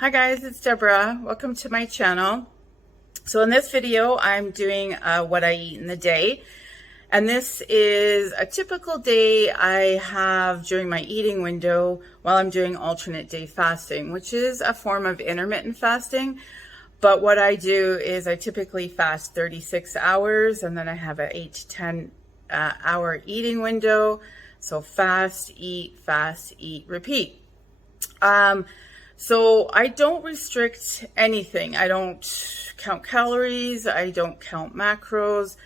Hi guys, it's Deborah. Welcome to my channel. So in this video, I'm doing what I eat in the day. And this is a typical day I have during my eating window while I'm doing alternate day fasting, which is a form of intermittent fasting. But what I do is I typically fast 36 hours and then I have an 8 to 10 hour eating window. So fast, eat, repeat. So I don't restrict anything. I don't count calories. I don't count macros.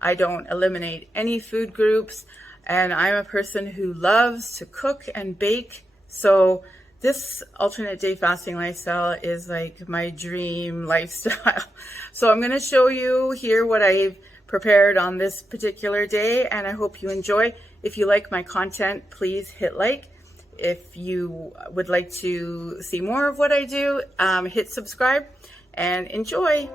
I don't eliminate any food groups. And I'm a person who loves to cook and bake. So this alternate day fasting lifestyle is like my dream lifestyle. So I'm going to show you here what I've prepared on this particular day, and I hope you enjoy. If you like my content, please hit like. If you would like to see more of what I do, hit subscribe and enjoy.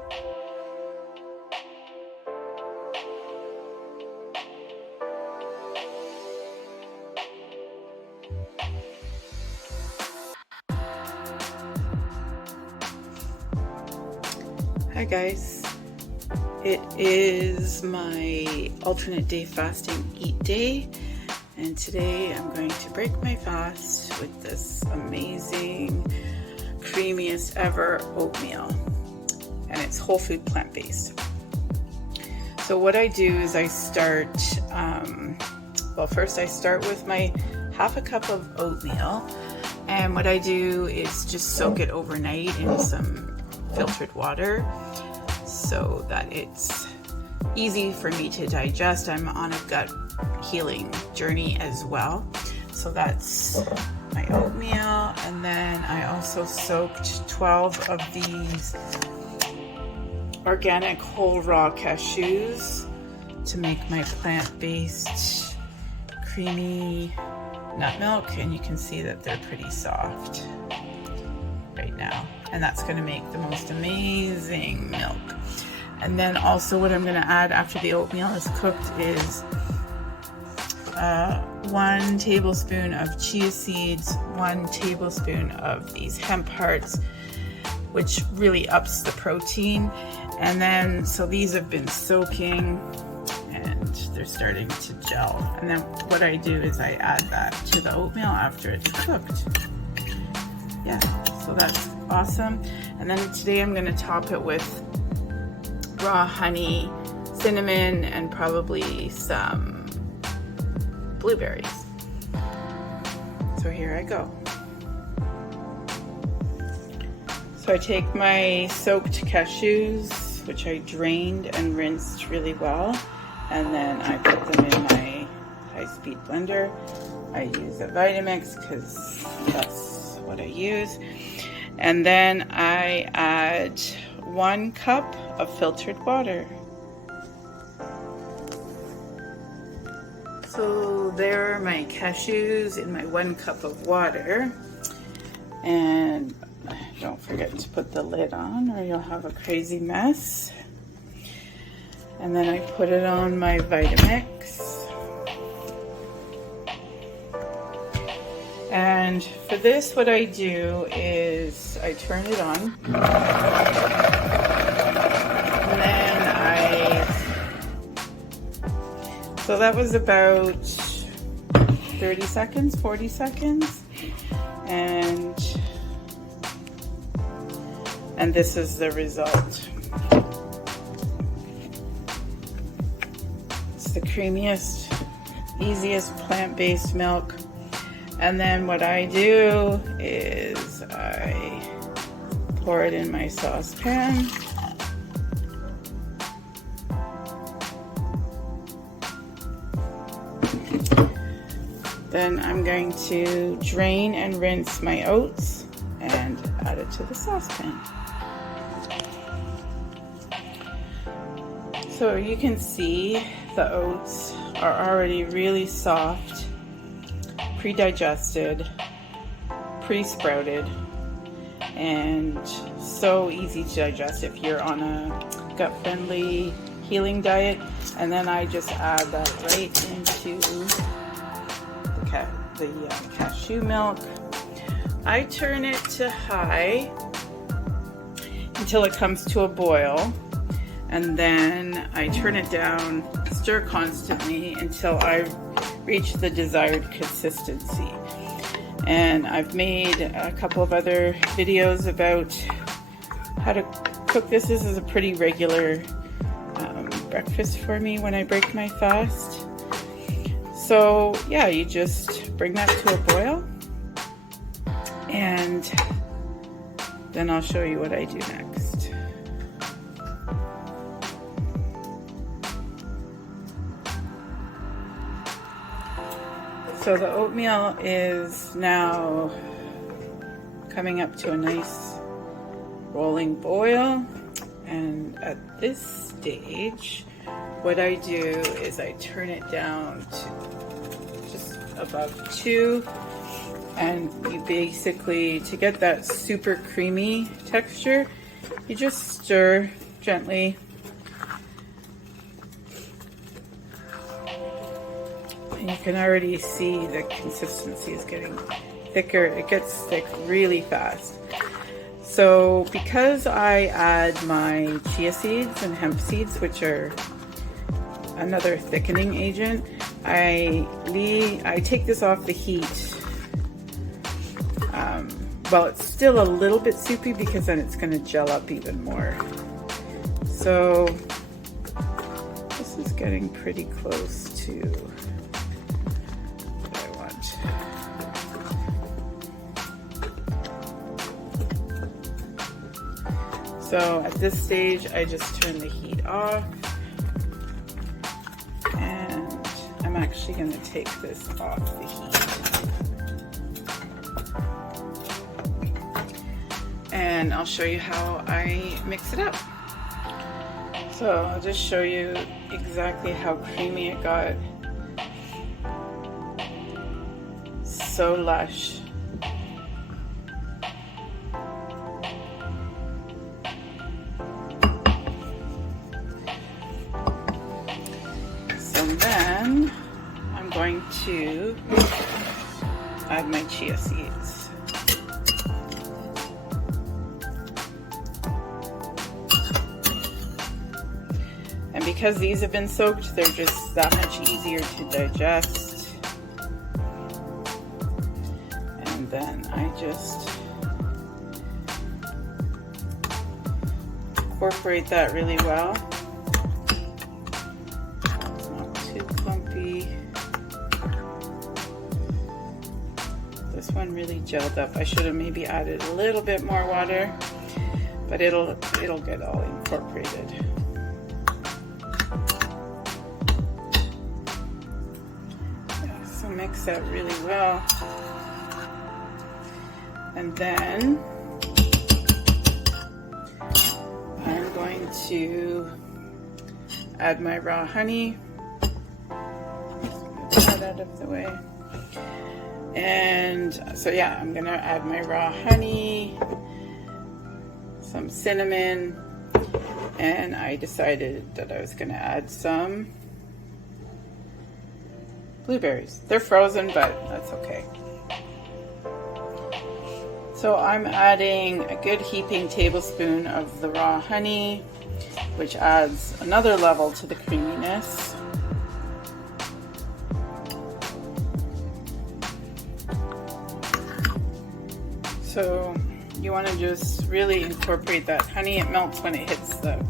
Hi guys, it is my alternate day fasting eat day. And today I'm going to break my fast with this amazing, creamiest ever oatmeal. And it's whole food plant-based. So what I do is I start, first I start with my half a cup of oatmeal. And what I do is just soak it overnight in some filtered water so that it's easy for me to digest. I'm on a gut healing journey as well. So that's my oatmeal, and then I also soaked 12 of these organic whole raw cashews to make my plant-based creamy nut milk, and you can see that they're pretty soft right now, and that's going to make the most amazing milk. And then also what I'm going to add after the oatmeal is cooked is 1 tablespoon of chia seeds, 1 tablespoon of these hemp hearts, which really ups the protein. And then, so these have been soaking and they're starting to gel. And then what I do is I add that to the oatmeal after it's cooked. Yeah, so that's awesome. And then today I'm going to top it with raw honey, cinnamon, and probably some blueberries. So here I go. So I take my soaked cashews, which I drained and rinsed really well, and then I put them in my high-speed blender. I use a Vitamix because that's what I use. And then I add 1 cup of filtered water. So there are my cashews in my 1 cup of water. And don't forget to put the lid on or you'll have a crazy mess. And then I put it on my Vitamix. And for this, what I do is I turn it on. And then so that was about 30 seconds, 40 seconds. And this is the result. It's the creamiest, easiest plant-based milk. And then what I do is I pour it in my saucepan. Then I'm going to drain and rinse my oats and add it to the saucepan. So you can see the oats are already really soft, pre-digested, pre-sprouted, and so easy to digest if you're on a gut-friendly healing diet. And then I just add that right into the cashew milk, I turn it to high until it comes to a boil, and then I turn it down, stir constantly until I reach the desired consistency. And I've made a couple of other videos about how to cook this. This is a pretty regular breakfast for me when I break my fast. So yeah, you just bring that to a boil, and then I'll show you what I do next. So the oatmeal is now coming up to a nice rolling boil, and at this stage what I do is I turn it down to just above 2, and you basically, to get that super creamy texture, you just stir gently. And you can already see the consistency is getting thicker. It gets thick really fast. So because I add my chia seeds and hemp seeds, which are another thickening agent, I take this off the heat while it's still a little bit soupy, because then it's going to gel up even more. So this is getting pretty close to what I want. So at this stage, I just turn the heat off, and I'm actually going to take this off the heat. And I'll show you how I mix it up. So I'll just show you exactly how creamy it got. So lush. So then I'm going to add my chia seeds. And because these have been soaked, they're just that much easier to digest. And then I just incorporate that really well. It's not too clumpy. This one really gelled up. I should have maybe added a little bit more water, but it'll get all incorporated. Mix that really well, and then I'm going to add my raw honey. Just get that out of the way. And so yeah, I'm gonna add my raw honey, some cinnamon, and I decided that I was gonna add some blueberries. They're frozen, but that's okay. So I'm adding a good heaping tablespoon of the raw honey, which adds another level to the creaminess. So you want to just really incorporate that honey. It melts when it hits the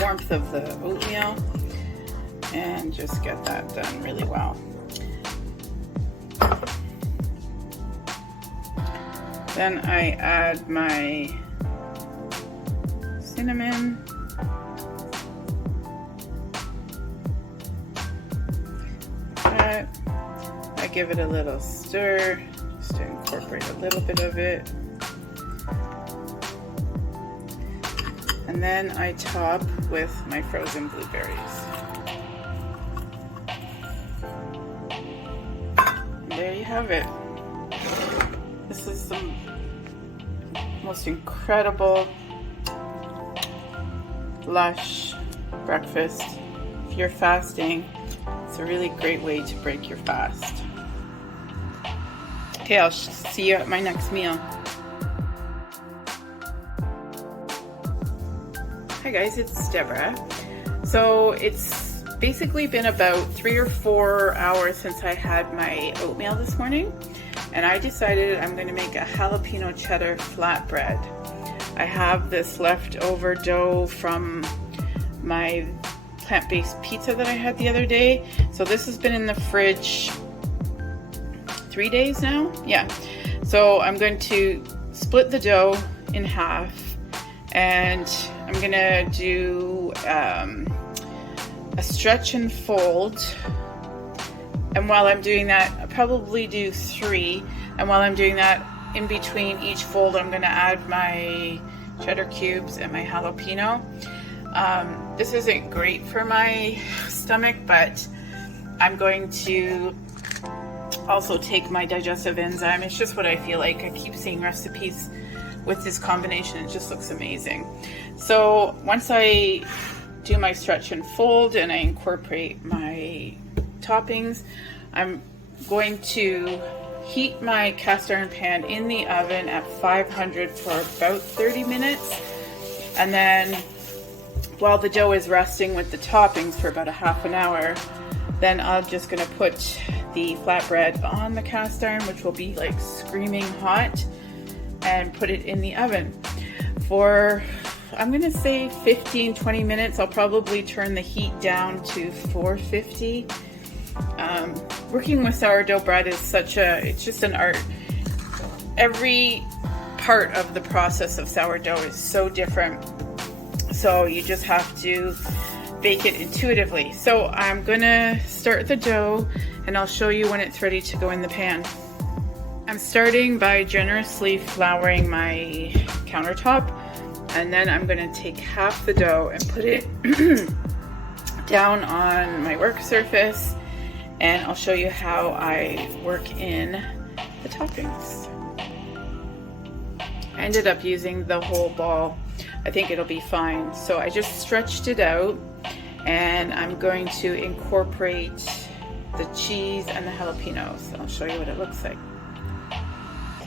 warmth of the oatmeal. And just get that done really well. Then I add my cinnamon. I give it a little stir just to incorporate a little bit of it. And then I top with my frozen blueberries. There you have it. This is the most incredible, lush breakfast. If you're fasting, it's a really great way to break your fast. Okay, I'll see you at my next meal. Hi guys, it's Deborah. So it's basically been about 3 or 4 hours since I had my oatmeal this morning, and I decided I'm going to make a jalapeno cheddar flatbread. I have this leftover dough from my plant-based pizza that I had the other day. So this has been in the fridge 3 days now. Yeah. So I'm going to split the dough in half, and I'm gonna do a stretch and fold. And while I'm doing that, I'll probably do 3. And while I'm doing that, in between each fold, I'm gonna add my cheddar cubes and my jalapeno. This isn't great for my stomach, but I'm going to also take my digestive enzyme. It's just what I feel like. I keep seeing recipes with this combination. It just looks amazing. So once I do my stretch and fold and I incorporate my toppings, I'm going to heat my cast iron pan in the oven at 500 for about 30 minutes. And then while the dough is resting with the toppings for about a half an hour, then I'm just gonna put the flatbread on the cast iron, which will be like screaming hot, and put it in the oven for, I'm gonna say 15-20 minutes. I'll probably turn the heat down to 450. Working with sourdough bread is it's just an art. Every part of the process of sourdough is so different. So you just have to bake it intuitively. So I'm gonna start the dough and I'll show you when it's ready to go in the pan. I'm starting by generously flouring my countertop, and then I'm gonna take half the dough and put it down on my work surface, and I'll show you how I work in the toppings. I ended up using the whole ball. I think it'll be fine. So I just stretched it out, and I'm going to incorporate the cheese and the jalapenos. I'll show you what it looks like.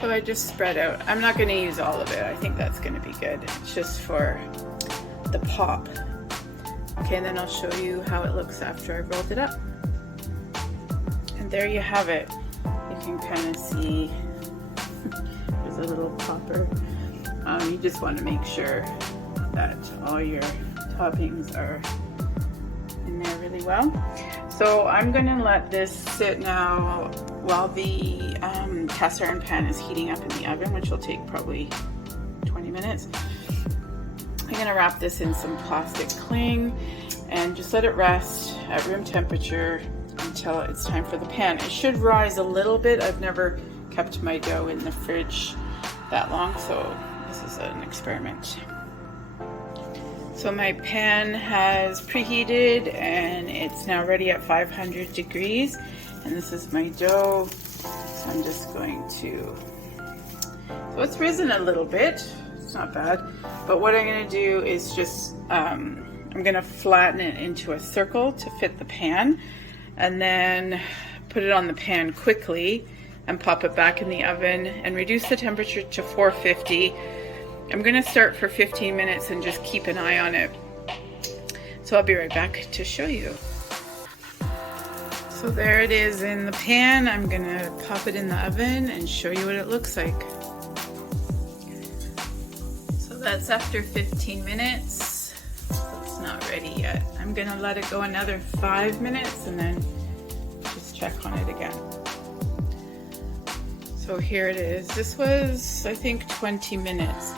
So I just spread out. I'm not going to use all of it. I think that's going to be good. It's just for the pop. Okay, and then I'll show you how it looks after I've rolled it up. And there you have it. You can kind of see there's a little popper. You just want to make sure that all your toppings are in there really well. So I'm going to let this sit now while the cast iron pan is heating up in the oven, which will take probably 20 minutes. I'm going to wrap this in some plastic cling and just let it rest at room temperature until it's time for the pan. It should rise a little bit. I've never kept my dough in the fridge that long, so this is an experiment. So my pan has preheated and it's now ready at 500 degrees, and this is my dough. So I'm just going to, so it's risen a little bit, it's not bad, but what I'm going to do is just I'm going to flatten it into a circle to fit the pan, and then put it on the pan quickly and pop it back in the oven and reduce the temperature to 450. I'm going to start for 15 minutes and just keep an eye on it. So I'll be right back to show you. So there it is in the pan. I'm going to pop it in the oven and show you what it looks like. So that's after 15 minutes. It's not ready yet. I'm going to let it go another 5 minutes and then just check on it again. So here it is. This was, I think, 20 minutes.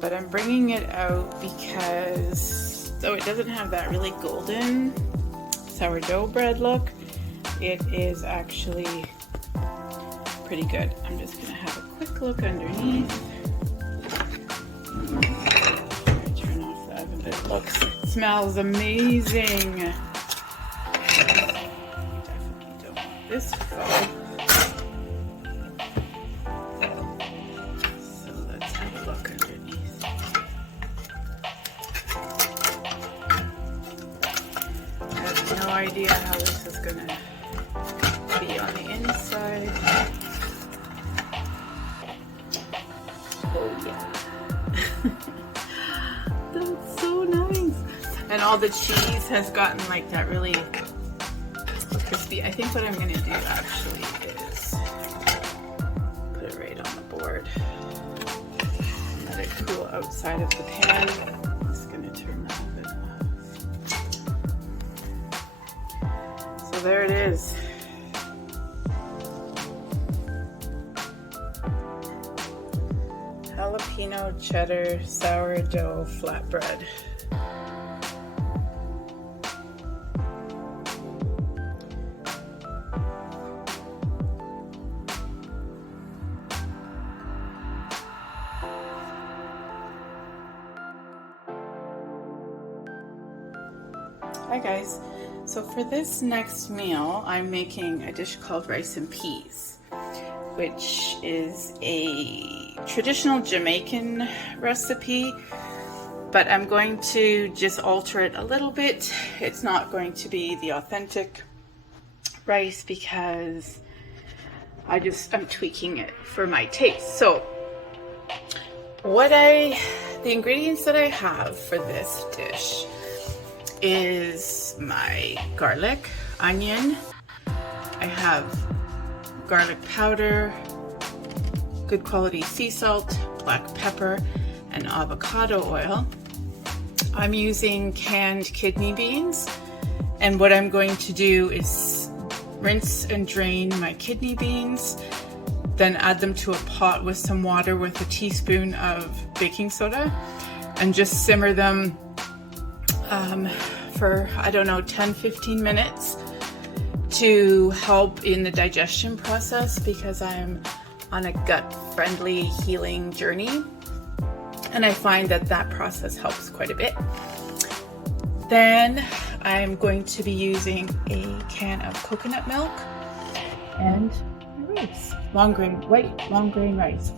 But I'm bringing it out because, though it doesn't have that really golden sourdough bread look, it is actually pretty good. I'm just going to have a quick look underneath. Turn off the oven, but it smells amazing. Definitely don't want this to fall. No idea how this is gonna be on the inside. That's so nice. And all the cheese has gotten like that really crispy. I think what I'm gonna do actually is put it right on the board. Let it cool outside of the pan. I'm just gonna turn that oven off. So there it is. Jalapeno cheddar sourdough flatbread. Hi guys, so for this next meal I'm making a dish called rice and peas, which is a traditional Jamaican recipe, but I'm going to just alter it a little bit. It's not going to be the authentic rice because I'm tweaking it for my taste. So the ingredients that I have for this dish is my garlic, onion, I have garlic powder, good quality sea salt, black pepper, and avocado oil. I'm using canned kidney beans, and what I'm going to do is rinse and drain my kidney beans, then add them to a pot with some water with a teaspoon of baking soda, and just simmer them for, I don't know, 10-15 minutes to help in the digestion process, because I'm on a gut-friendly healing journey, and I find that process helps quite a bit. Then I'm going to be using a can of coconut milk and rice, long grain rice.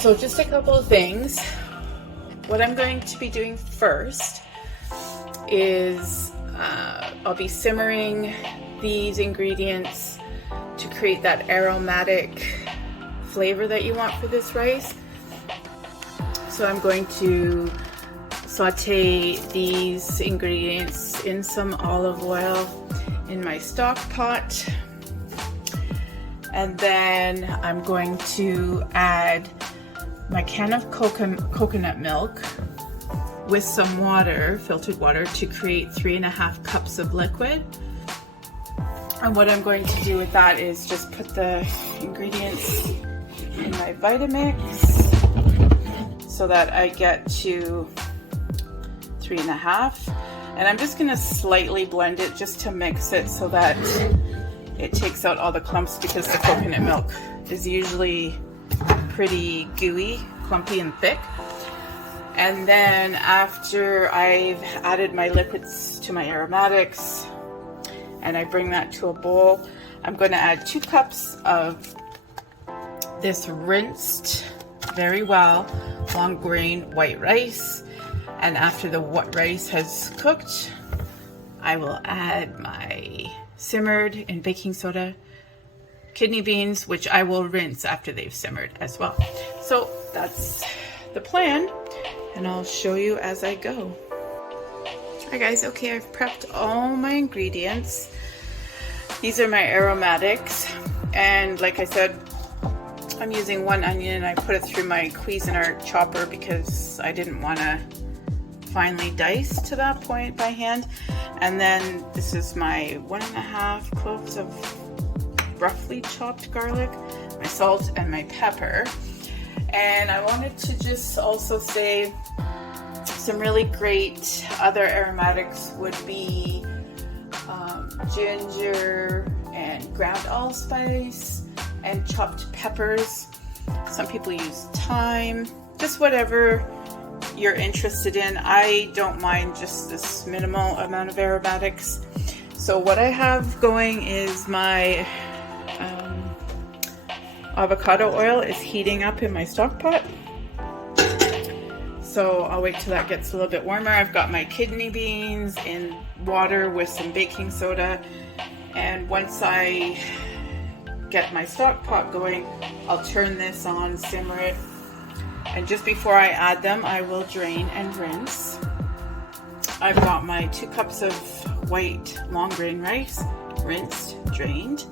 So just a couple of things. What I'm going to be doing first is I'll be simmering these ingredients to create that aromatic flavor that you want for this rice. So I'm going to saute these ingredients in some olive oil in my stock pot, and then I'm going to add my can of coconut milk with some water, filtered water, to create 3.5 cups of liquid. And what I'm going to do with that is just put the ingredients in my Vitamix so that I get to 3.5. And I'm just gonna slightly blend it just to mix it so that it takes out all the clumps, because the coconut milk is usually pretty gooey, clumpy, and thick. And then after I've added my liquids to my aromatics and I bring that to a bowl, I'm going to add 2 cups of this rinsed very well long grain white rice. And after the white rice has cooked, I will add my simmered in baking soda kidney beans, which I will rinse after they've simmered as well. So that's the plan, and I'll show you as I go. Hi guys, okay, I've prepped all my ingredients. These are my aromatics, and like I said, I'm using 1 onion. I put it through my Cuisinart chopper because I didn't want to finely dice to that point by hand. And then this is my 1.5 cloves of roughly chopped garlic, my salt, and my pepper. And I wanted to just also say some really great other aromatics would be ginger and ground allspice and chopped peppers. Some people use thyme, just whatever you're interested in. I don't mind just this minimal amount of aromatics. So what I have going is my avocado oil is heating up in my stock pot. So I'll wait till that gets a little bit warmer. I've got my kidney beans in water with some baking soda. And once I get my stock pot going, I'll turn this on, simmer it, And just before I add them, I will drain and rinse. I've got my 2 cups of white long grain rice, rinsed, drained.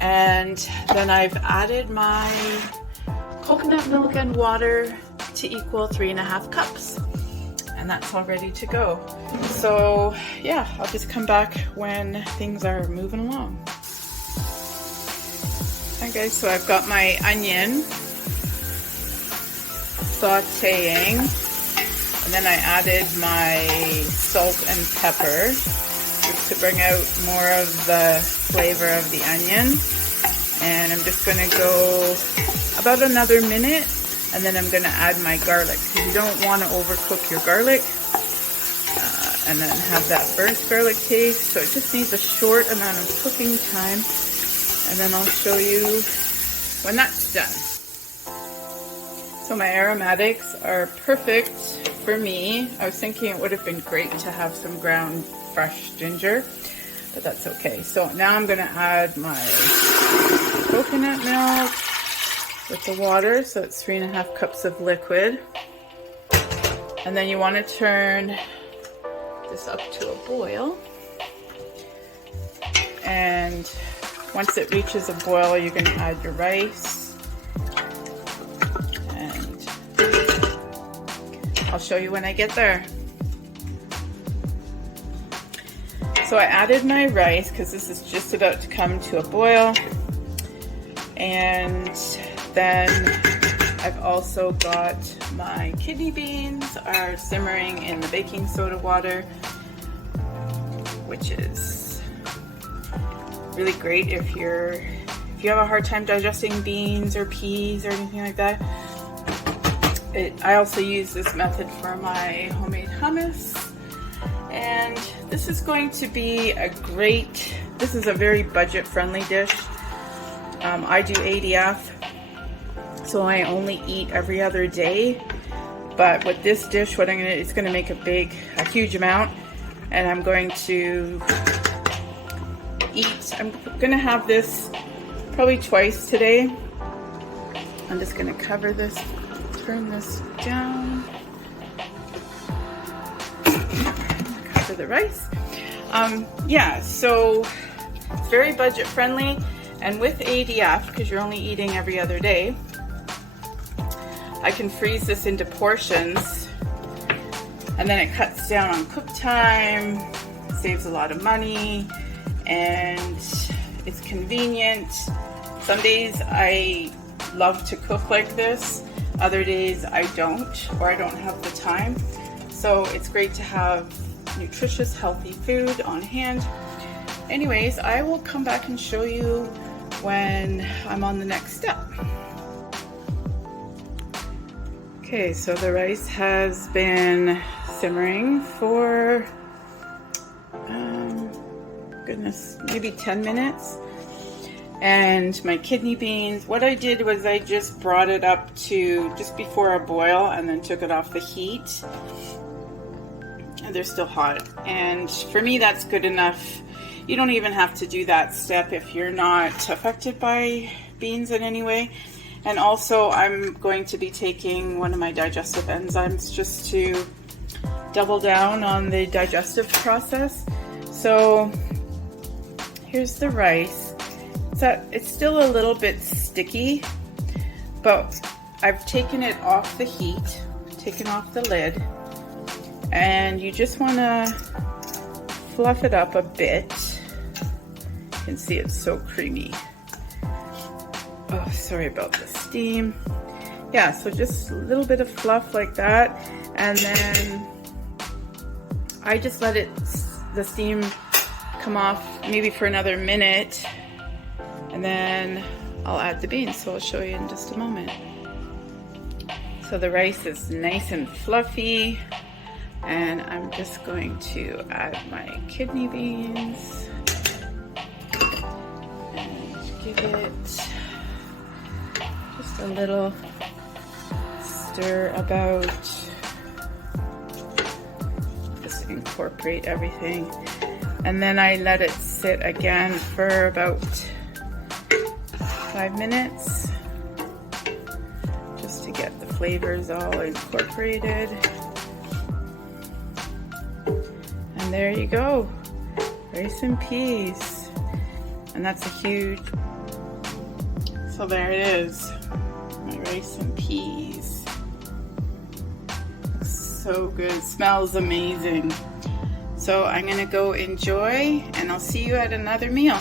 And then I've added my coconut milk and water to equal 3.5 cups. And that's all ready to go. So yeah, I'll just come back when things are moving along. Hi guys, so I've got my onion sauteing, and then I added my salt and pepper just to bring out more of the flavor of the onion. And I'm just going to go about another minute, and then I'm going to add my garlic, because you don't want to overcook your garlic and then have that burnt garlic taste. So it just needs a short amount of cooking time, and then I'll show you when that's done. So my aromatics are perfect for me. I was thinking it would have been great to have some ground fresh ginger, but that's okay. So now I'm going to add my coconut milk with the water, so it's 3.5 cups of liquid. And then you want to turn this up to a boil. And once it reaches a boil, you're going to add your rice. And I'll show you when I get there. So I added my rice because this is just about to come to a boil. And then I've also got my kidney beans are simmering in the baking soda water, which is really great if you have a hard time digesting beans or peas or anything like that. I also use this method for my homemade hummus, and this is going to be this is a very budget-friendly dish. I do ADF, so I only eat every other day. But with this dish, it's going to make a huge amount, and I'm going to have this probably twice today. I'm just going to cover this, turn this down, cover the rice. Yeah, so it's very budget friendly. And with ADF, because you're only eating every other day, I can freeze this into portions, and then it cuts down on cook time, saves a lot of money, and it's convenient. Some days I love to cook like this, other days I don't, or I don't have the time. So it's great to have nutritious, healthy food on hand. Anyways, I will come back and show you when I'm on the next step. Okay, so the rice has been simmering for maybe 10 minutes. And my kidney beans, what I did was I just brought it up to just before a boil and then took it off the heat. And they're still hot. And for me, that's good enough. You don't even have to do that step if you're not affected by beans in any way. And also, I'm going to be taking one of my digestive enzymes just to double down on the digestive process. So here's the rice. It's still a little bit sticky, but I've taken it off the heat, taken off the lid, and you just want to fluff it up a bit. You can see it's so creamy. Oh, sorry about the steam. Yeah, so just a little bit of fluff like that, and then I just let the steam come off maybe for another minute, and then I'll add the beans, so I'll show you in just a moment. So the rice is nice and fluffy, and I'm just going to add my kidney beans and give it just a little stir about. Just incorporate everything, and then I let it sit again for about 5 minutes, just to get the flavors all incorporated. And there you go, rice and peas. And that's a huge, so there it is, my rice and peas. So good, smells amazing. So I'm gonna go enjoy, and I'll see you at another meal.